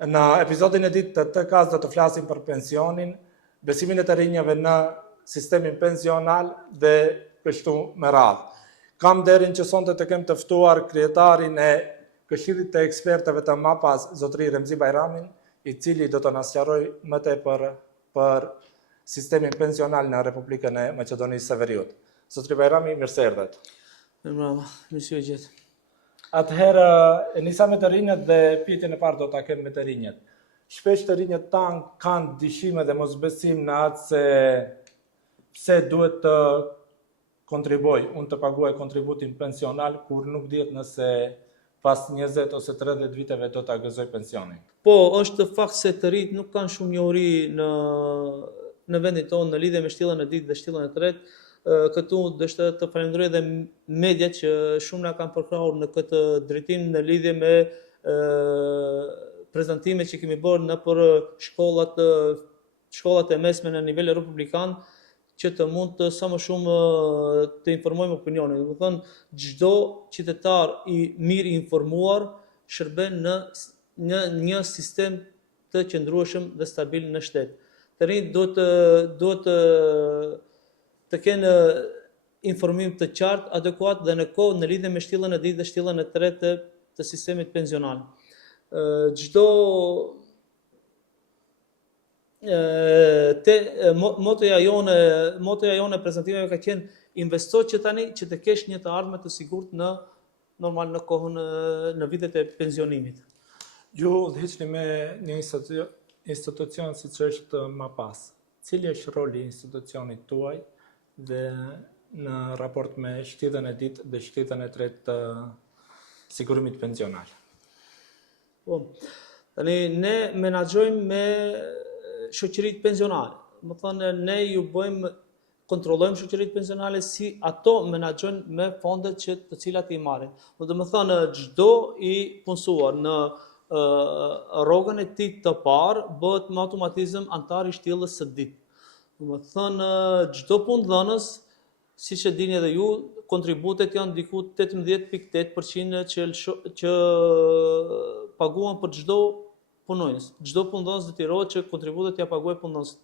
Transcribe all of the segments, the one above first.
Në episodin e ditë të TK-s do të flasim për pensionin, besimin e të rinjave në sistemin pensional dhe kështu me radhë. Kam derin që sonte të kem të ftuar krijetarin e Këshillit të ekspertëve të MAPAS, zotëri Remzi Bajramin, i cili do të na sqarojë më tepër për sistemin pensional në Republikën e Maqedonisë së Veriut. Zotëri Bajrami, mirë se erdhët. Mirë, mirë gjithë. Atëherë, nisa me të rinjët dhe pyetjen e parë do ta kem me të rinjët. Shpesh të rinjët tanë kanë dyshime dhe mosbesim në atë se pse duhet të kontribuoj, unë të paguaj kontributin pensional, kur nuk dihet nëse pas 20 ose 30 viteve do të gëzoj pensionin. Po, është fakt se të rinjt nuk kanë shumë njohuri në vendin tonë në lidhje me shtillën e dytë dhe shtillën e tretë. Këtu dështë të falenderoj edhe media që shumë na kanë përkrahur në këtë drejtim në lidhje me prezantime që kemi bërë në për shkollat e mesme në nivel republikan, që të mund të sa më shumë të informojmë opinionin. Do të thonë, çdo qytetar i mirë informuar shërben në një sistem të qëndrueshëm dhe stabil në shtet. Të rinjt duhet të kenë informim të qartë, adekuat dhe në kohë në lidhje me shtillën e dytë dhe shtillën e tretë të sistemit pensional. Motoja jone prezantimeve ka qenë investo që tani që të kesh një të ardhme të sigurt normal në kohën në vitet e pensionimit. Ju udhëhiqni me një institucion siç është MAPAS. Cili është roli i institucionit tuaj dhe në raport me shtillën e dytë dhe shtillën e tretë të sigurimit pensional? Po, tani ne menaxhojmë me shoqëritë pensionale. Më thënë, ne ju kontrollojmë shoqëritë pensionale si ato menaxhojnë me fondet të cilat i marrin. Do të thënë, çdo i punësuar në rrogën e tij të parë bëhet me automatizëm antar i shtillës së dytë. Do të thënë, çdo punëdhënës, siç e dini edhe ju, kontributet janë diku 18.8% që paguan për çdo punonjës. Çdo punëdhënës detyrohet që kontributet ja paguajë punëdhënësit.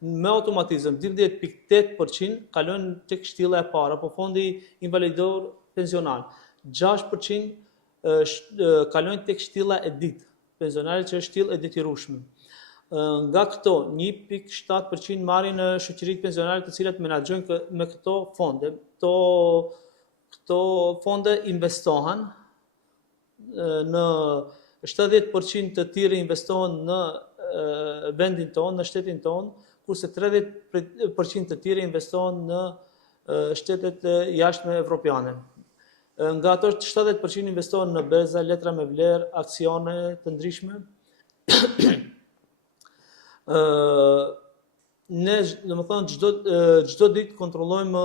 Me automatizëm 12.8% kalojnë tek shtilla e parë apo fondi invalidor pensional. 6% kalojnë tek shtilla e dytë pensionale, që është shtillë e detyrueshme. Nga këto 1.7% marrin shoqëritë pensionale të cilat menaxhojnë me këto fonde. Këto fonde investohen në 70% të tyre investohen në vendin tonë, në shtetin tonë, kurse 30% të tyre investohen në shtetet jashtme evropiane. Nga ato 70% investohen në berza, letra me vlerë, aksione të ndryshme. Ne, domethënë, çdo ditë kontrollojmë,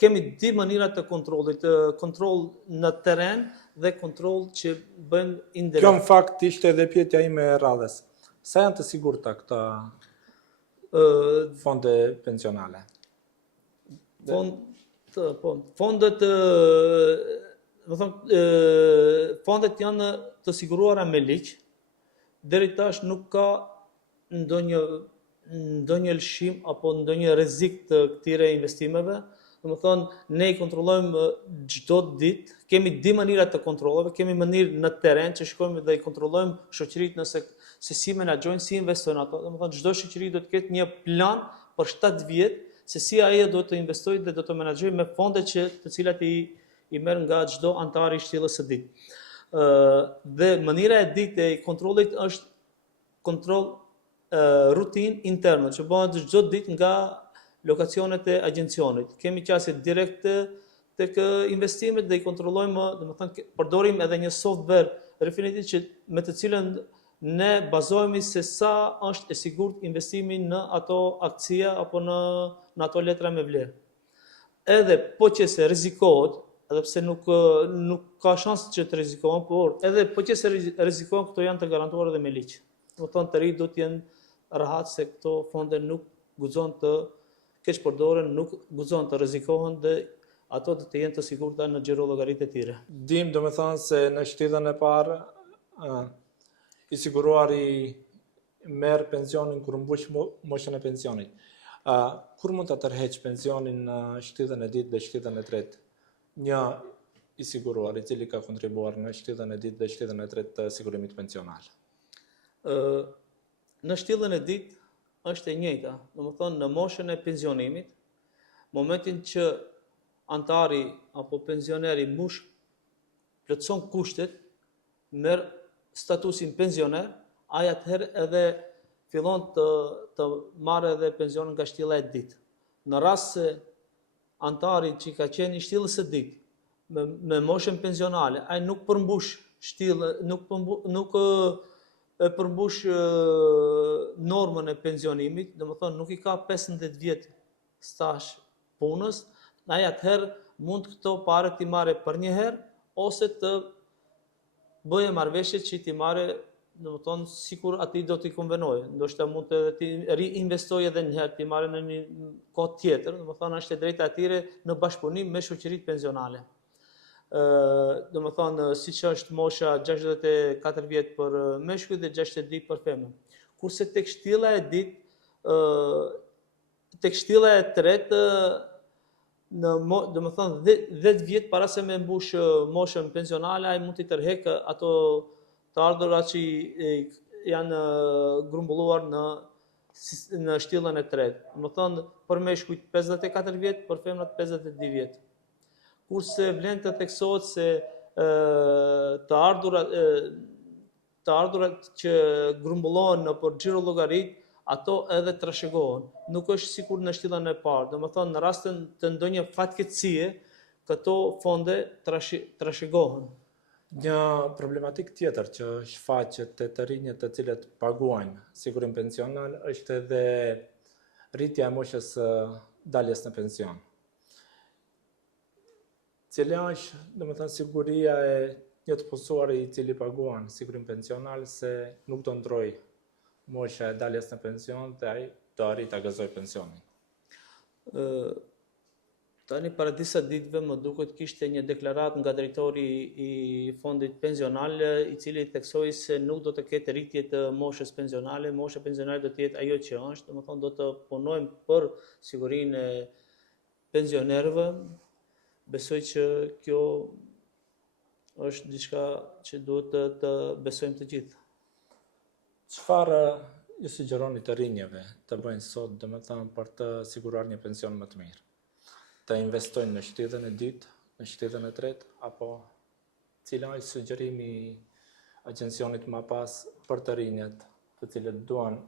kemi dy mënyra të kontrollit, kontroll në terren dhe kontroll që bëjmë indirekt. Kjo në fakt ishte edhe pyetja ime e radhës. Sa janë të sigurta këta fonde pensionale? Fondet janë të siguruara me ligj. Deri tash nuk ka ndonjë lëshim apo ndonjë rrezik të këtyre investimeve. Domethënë, ne i kontrollojmë çdo ditë. Kemi dy mënyra të kontrollave, kemi mënyrë në terren që shkojmë dhe i kontrollojmë shoqëritë se si menaxhojnë, si investojnë ato. Domethënë, çdo shoqëri do të ketë një plan për 7 vjet se si ajo do të investojë dhe do të menaxhojë me fondet të cilat i merr nga çdo antar i shtillës së dytë. Dhe mënyra e dytë e kontrollit është kontroll rutinë interne, që bëhet çdo ditë nga lokacionet e agjencionit. Kemi qasje direkte tek investimet dhe i kontrollojmë, domethënë përdorim edhe një software Refinitiv që me të cilën ne bazohemi se sa është e sigurt investimi në ato akcia apo në ato letra me vlerë. Edhe po që se rrezikohet, edhe pse nuk ka shans që të rrezikohen, por edhe po që se rrezikohen, këto janë të garantuara dhe me ligj. Domethënë të rinjt do të jenë rahat se këto fonde nuk guxon të keq përdoren, nuk guxon të rrezikohen dhe ato do të jenë të sigurta në xhiro llogaritë e tyre. Dim domethënë se në shtillën e parë i siguruari merr pensionin kur mbush moshën e pensionit. Kur mund ta tërheq pensionin në shtyllën e dytë dhe shtyllën e tretë? Një i siguruar i cili ka kontribuar në shtyllën e dytë dhe shtyllën e tretë të sigurimit pensional. Në shtyllën e dytë është e njëjta, domethënë në moshën e pensionimit, momentin që antari apo pensioneri plotson kushtet, merr statusin pensioner, ai atëherë edhe fillon të marrë edhe pensionin nga shtylla e dytë. Në rast se antari që ka qenë i shtyllës së dytë me moshën pensionale, ai nuk përmbush shtyllën, nuk e përmbush normën e pensionimit, domethënë nuk i ka 15 vjet stazh punës, ai atëherë mund këto pare t'i marrë për një herë ose të bëje marrëveshje që t'i marrë, domethënë sikur atij do t'i konvenojë. Ndoshta mund të t'i riinvestojë edhe një herë, t'i marrë në një kohë tjetër, domethënë është e drejta e tyre në bashkëpunim me shoqëritë pensionale. Domethënë siç është mosha 64 vjet për meshkuj dhe 62 për femën. Kurse tek shtylla e dytë, tek shtylla e tretë, domethënë 10 vjet para se me mbush moshën pensionale, ai mund t'i tërheq ato të ardhurat që janë grumbulluar në shtyllën e tretë. Domethënë për meshkujt 54 vjet, për femrat 52 vjet. Kurse vlen të theksohet se të ardhurat që grumbullohen nëpër xhiro llogarit, ato edhe trashëgohen. Nuk është sikur në shtyllën e parë. Domethënë në rastin të ndonjë fatkeqësie, këto fonde trashëgohen. Një problematik tjetër që shfaqet te të rinjët të cilët paguajnë sigurim pensional është edhe rritja e moshës së daljes në pension. Cila është, domethënë, siguria e një të punësuari i cili paguan sigurim pensional se nuk do ndrojë mosha e daljes në pension dhe ai do arrit ta gëzojë pensionin. Tani para disa ditëve më duket kishte një deklaratë nga drejtori i fondit pensional, i cili theksoi se nuk do të ketë rritje të moshës pensionale, mosha pensionale do të jetë ajo që është, domethënë do të punojmë për sigurinë e pensionerëve. Besoj që kjo është diçka që duhet të besojmë të gjithë. Çfarë ju sugjeroni të rinjeve të bëjnë sot, domethënë për të siguruar një pension më të mirë? Të investojnë në shtyllën e dytë, në shtyllën e tretë, apo cila është sugjerimi i agjencionit më pas për të rinjët të cilët duan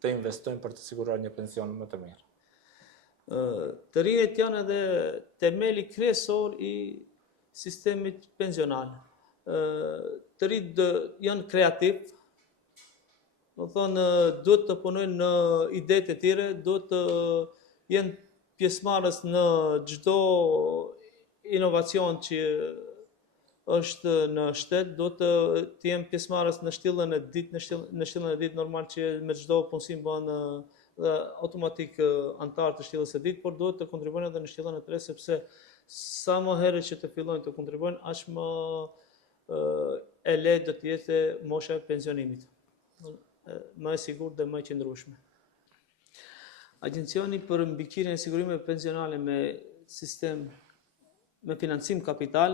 të investojnë për të siguruar një pension më të mirë? Të rinjët janë edhe temeli kryesor i sistemit pensional. Të rinjët janë kreativ, do thonë duhet të punojnë në idetë e tyre, duhet të jenë pjesëmarrës në çdo inovacion që është në shtet, do të jenë pjesëmarrës në shtyllën e dytë, në shtyllën e dytë normal që me çdo punësim bën automatik antar të shtyllës së dytë, por duhet të kontribuojnë edhe në shtyllën e tretë sepse sa më herët që të fillojnë të kontribuojnë, aq më e lehtë do të jetë mosha e pensionimit. Më e sigurt dhe më e qëndrueshme. Agjencioni për mbikëqyrjen e sigurimeve pensionale me financim kapital,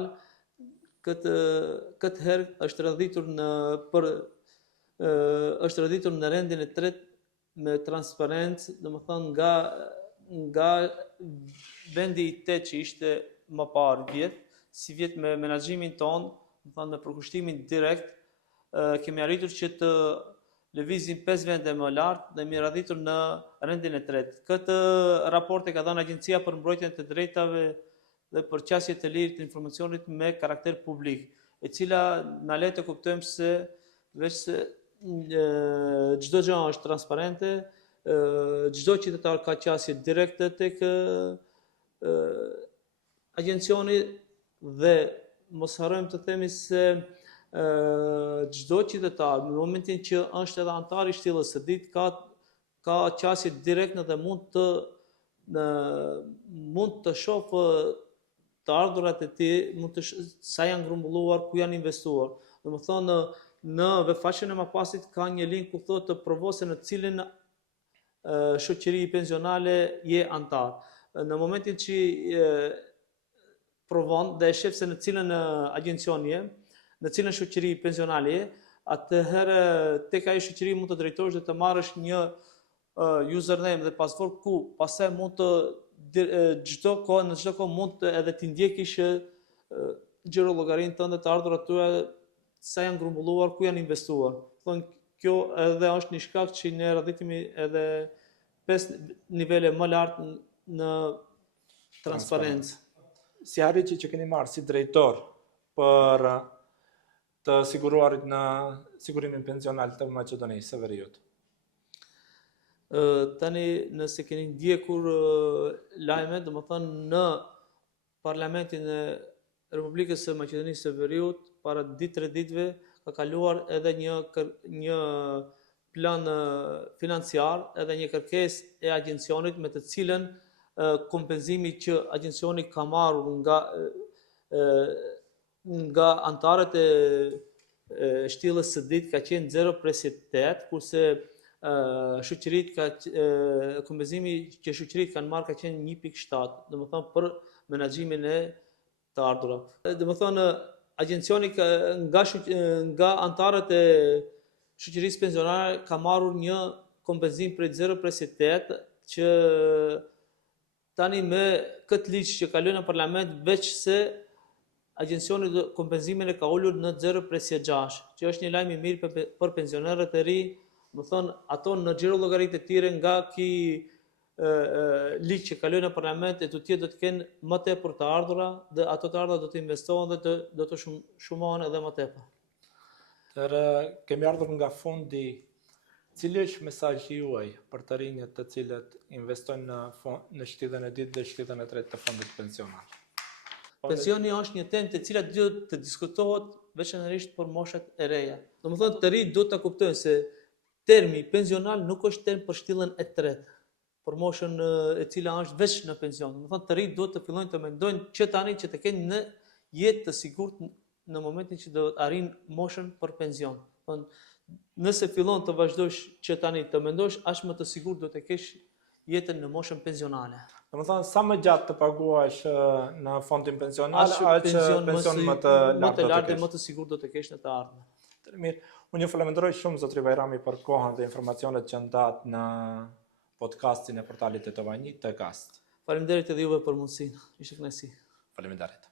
këtë herë është rrëdhitur në rendin e tretë me transparencë, domethënë nga vendi i tetë që ishte më parë vjet, si vjet me menaxhimin ton, domethënë me përkushtimin direkt, kemi arritur që të lëvizim 5 vende më lartë dhe mi radhitur në rendin e tretë. Këtë raport e ka dhënë Agjencia për Mbrojtjen të Drejtave dhe për qasje të lirë të informacionit me karakter publik, e cila na le të kuptojmë se veç se çdo gjë është transparente, çdo qytetar ka qasje direkte tek agjencioni dhe mos harrojmë të themi se çdo qytetar në momentin që është edhe antar i shtyllës së dytë ka qasje direkte dhe mund të shohë të ardhurat e tij, sa janë grumbulluar, ku janë investuar. Domethënë në vefaqen e mapasit ka një link ku thotë të provose në cilin shoqëri pensionale je antar. Në momentin që provon dhe e shef se në cilën agjencion je, në cilën shoqëri pensionale je, atëherë tek ajo shoqëri mund të drejtohesh dhe të marrësh një username dhe password ku pastaj mund të në çdo kohë mund të edhe ti ndjekish gjiro llogarinë tënde të ardhurat tua sa janë grumbulluar, ku janë investuar. Thonë kjo edhe është një shkak që ne radhitemi edhe 5 nivele më lartë në transparencë. Si arritje që keni marrë si drejtor për të siguruarit në sigurimin pensional të Maqedonisë së Veriut? Tani nëse keni ndjekur lajmet, domethënë në Parlamentin e Republikës së Maqedonisë së Veriut para 2-3 ditëve ka kaluar edhe një plan financiar, edhe një kërkesë e agjencionit me të cilën kompenzimi që agjencioni ka marrur nga antarët e shtillës së ditë ka qenë 0.8, kurse kompenzimi që shoqëritë kanë marrë ka qenë 1.7, domethënë për menaxhimin e të ardhurat. Domethënë agjencioni nga antarët e shoqërisë pensionale ka marrur një kompenzim prej 0.8 që tani me këtë ligj që kaloi në parlament veç se agjencioni kompenzimin e ka ulur në 0.6, që është një lajm i mirë për pensionerët e ri. Më thonë, ato në xhiro llogaritë e tyre nga ky ligj që kaloi në parlament e tutje do të kenë më tepër të ardhura dhe ato të ardhura do të investohen dhe do të shumohen edhe më tepër. Kemi ardhur nga fundi. Cili është mesazhi juaj për të rinjët të cilët investojnë në shtillën e dytë dhe shtillën e tretë të fondit pensional? Pensioni është një temë të cilat duhet të diskutohet veçanërisht për moshat e reja. Domethënë të rinjt duhet ta kuptojnë se termi pensional nuk është term për shtillën e tretë, për moshën e cila është veç në pension. Domethënë të rinjt duhet të fillojnë të mendojnë që tani që të kenë në jetë të sigurt në momentin që do të arrijnë moshën për pension. Nëse fillon të vazhdosh që tani të mendosh, aq më të sigurt do të kesh jetën në moshën pensionale. Domethënë sa më gjatë të paguash në fondin pensional, aq pension më të lartë dhe më të sigurt do të kesh në të ardhmen. Mirë, unë ju falenderoj shumë zotri Bajrami për kohën dhe informacionet që ndat në podcastin e portalit Tetova 1 Tekast. Faleminderit edhe juve për mundësinë. Ishte kënaqësi. Faleminderit.